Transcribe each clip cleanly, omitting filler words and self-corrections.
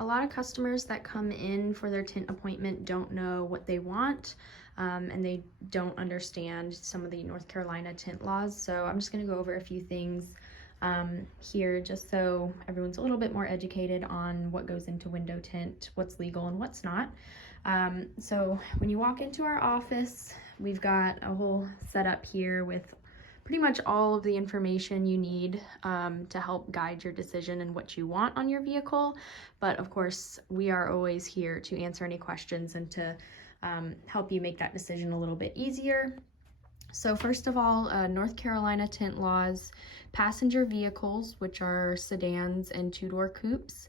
A lot of customers that come in for their tint appointment don't know what they want, and they don't understand some of the North Carolina tint laws. So I'm just going to go over a few things here just so everyone's a little bit more educated on what goes into window tint, what's legal and what's not. So when you walk into our office, we've got a whole setup here with pretty much all of the information you need to help guide your decision and what you want on your vehicle. But of course, we are always here to answer any questions and to help you make that decision a little bit easier. So first of all, North Carolina tint laws, passenger vehicles, which are sedans and two-door coupes,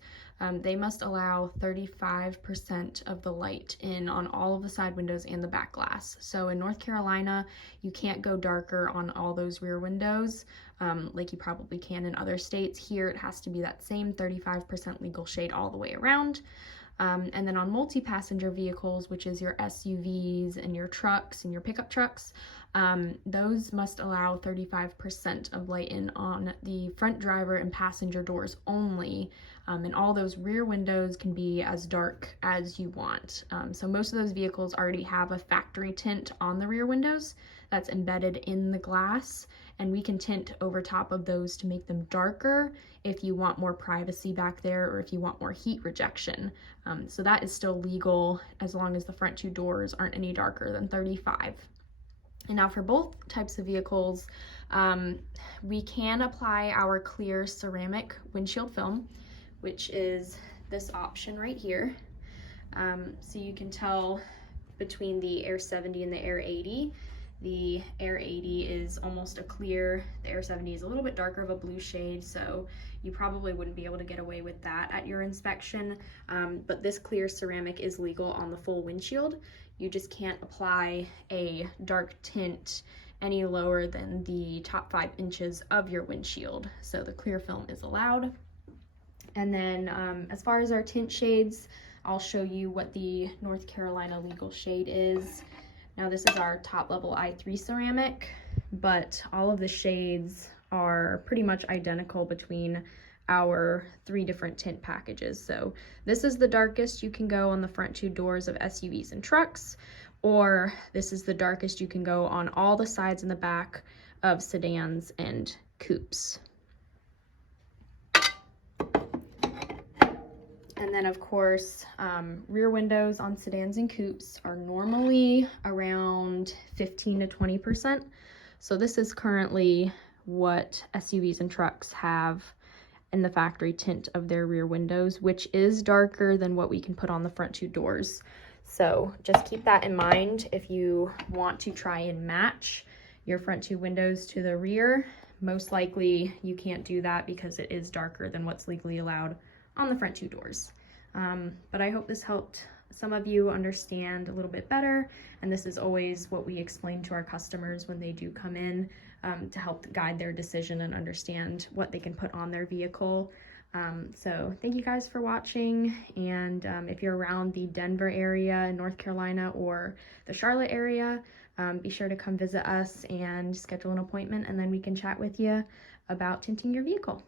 they must allow 35% of the light in on all of the side windows and the back glass. So in North Carolina, you can't go darker on all those rear windows like you probably can in other states. Here it has to be that same 35% legal shade all the way around. And then on multi-passenger vehicles, which is your SUVs and your trucks and your pickup trucks, those must allow 35% of light in on the front driver and passenger doors only. And all those rear windows can be as dark as you want. So most of those vehicles already have a factory tint on the rear windows that's embedded in the glass, and we can tint over top of those to make them darker if you want more privacy back there or if you want more heat rejection. So that is still legal as long as the front two doors aren't any darker than 35. And now for both types of vehicles, we can apply our clear ceramic windshield film, which is this option right here. So you can tell between the Air 70 and the Air 80. The Air 80 is almost a clear, the Air 70 is a little bit darker of a blue shade, so you probably wouldn't be able to get away with that at your inspection, but this clear ceramic is legal on the full windshield. You just can't apply a dark tint any lower than the top 5 inches of your windshield, so the clear film is allowed. And then as far as our tint shades, I'll show you what the North Carolina legal shade is. Now this is our top level i3 ceramic, but all of the shades are pretty much identical between our 3 different tint packages. So this is the darkest you can go on the front 2 doors of SUVs and trucks, or this is the darkest you can go on all the sides and the back of sedans and coupes. And then of course, rear windows on sedans and coupes are normally around 15 to 20%. So this is currently what SUVs and trucks have in the factory tint of their rear windows, which is darker than what we can put on the front 2 doors. So just keep that in mind if you want to try and match your front 2 windows to the rear. Most likely you can't do that because it is darker than what's legally allowed on the front 2 doors. But I hope this helped some of you understand a little bit better, and this is always what we explain to our customers when they do come in to help guide their decision and understand what they can put on their vehicle. So thank you guys for watching, and if you're around the Denver area in North Carolina or the Charlotte area, be sure to come visit us and schedule an appointment, and then we can chat with you about tinting your vehicle.